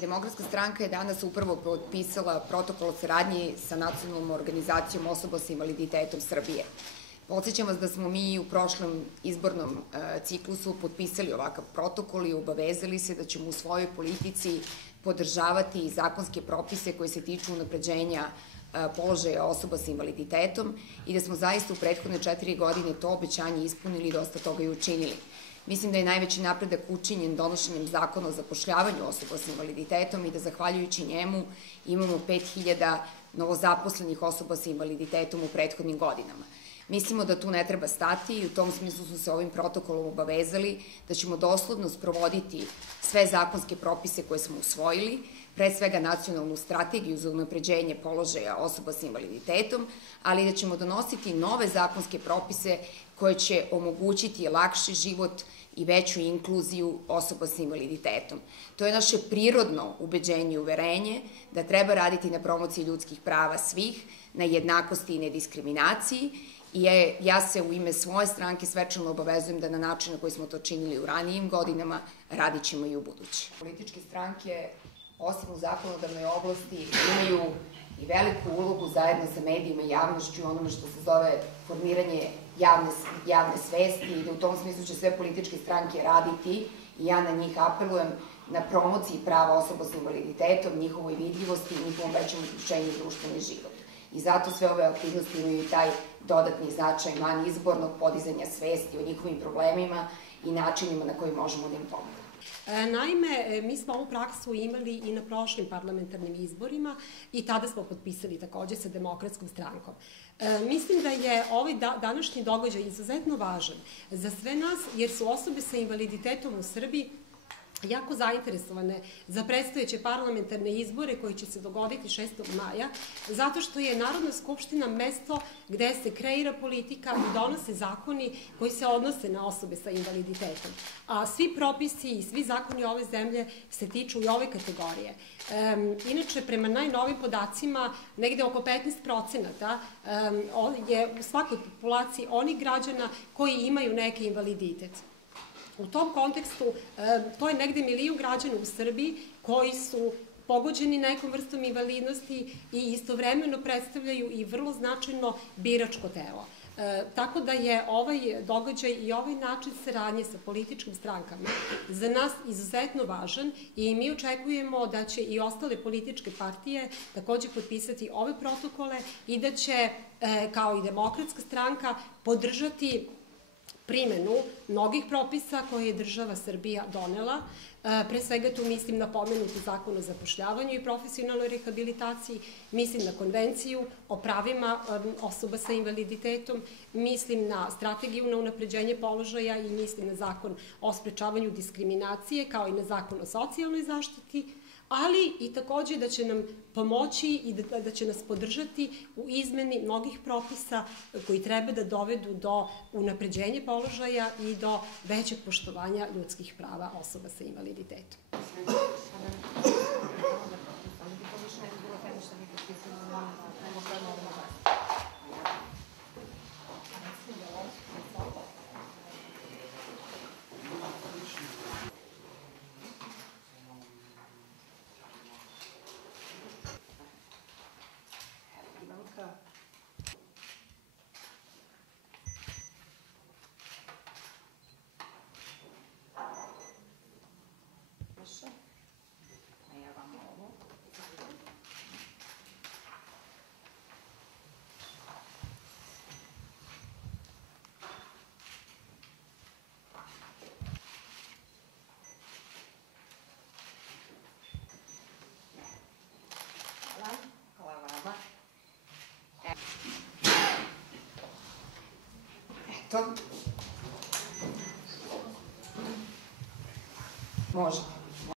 Demokratska stranka je danas upravo potpisala protokol o saradnji sa Nacionalnom organizacijom osoba sa invaliditetom Srbije. Podsećam vas da smo mi u prošlom izbornom ciklusu potpisali ovakav protokol i obavezali se da ćemo u svojoj politici podržavati zakonske propise koje se tiču unapređenja položaja osoba sa invaliditetom i da smo zaista u prethodne 4 godine to obećanje ispunili i dosta toga i učinili. Mislim da je najveći napredak učinjen donošenjem zakona o zapošljavanju osoba sa invaliditetom i da zahvaljujući njemu imamo 5000 novozaposlenih osoba sa invaliditetom u prethodnim godinama. Mislimo da tu ne treba stati i u tom smislu smo se ovim protokolom obavezali da ćemo dosledno sprovoditi sve zakonske propise koje smo usvojili, pre svega nacionalnu strategiju za unapređenje položaja osoba sa invaliditetom, ali da ćemo donositi nove zakonske propise koje će omogućiti lakši život i veću inkluziju osoba sa invaliditetom. To je naše prirodno ubeđenje i uverenje da treba raditi na promociji ljudskih prava svih, na jednakosti i nediskriminaciji i ja se u ime svoje stranke svečano obavezujem da na način na koji smo to činili u ranijim godinama radit ćemo i u budući. Političke stranke, osim u zakonodavnoj oblasti, imaju i veliku ulogu zajedno sa medijima i javnošću u onome što se zove formiranje javne svesti i da u tom smislu će sve političke stranke raditi i ja na njih apelujem na promociji prava osoba sa invaliditetom, njihovoj vidljivosti i njihovom većem uključenju u društveni život. I zato sve ove aktivnosti imaju i taj dodatni značaj van izbornog podizanja svesti o njihovim problemima i načinima na koji možemo da im pomognemo. Naime, mi smo ovu praksu imali i na prošlim parlamentarnim izborima i tada smo potpisali takođe sa Demokratskom strankom. Mislim da je ovaj današnji događaj izuzetno važan za sve nas, jer su osobe sa invaliditetom u Srbiji jako zainteresovane za predstojeće parlamentarne izbore koji će se dogoditi 6. maja, zato što je Narodna skupština mesto gde se kreira politika i donose zakoni koji se odnose na osobe sa invaliditetom. A svi propisi i svi zakoni ove zemlje se tiču i ove kategorije. Inače, prema najnovim podacima, negde oko 15% je u svakoj populaciji onih građana koji imaju neki invaliditet. U tom kontekstu, to je negde 1 milion građana u Srbiji koji su pogođeni nekom vrstom invalidnosti i istovremeno predstavljaju i vrlo značajno biračko telo. Tako da je ovaj događaj i ovaj način saradnje sa političkim strankama za nas izuzetno važan i mi očekujemo da će i ostale političke partije takođe potpisati ove protokole i da će, kao i Demokratska stranka, podržati primenu mnogih propisa koje je država Srbija donela. Pre svega tu mislim na pomenuti zakon o zapošljavanju i profesionalnoj rehabilitaciji, mislim na konvenciju o pravima osoba sa invaliditetom, mislim na strategiju na unapređenje položaja i mislim na zakon o sprečavanju diskriminacije, kao i na zakon o socijalnoj zaštiti, ali i takođe da će nam pomoći i da će nas podržati u izmeni mnogih propisa koji treba da dovedu do unapređenja položaja i do većeg poštovanja ljudskih prava osoba sa invaliditetom. Eto. Može.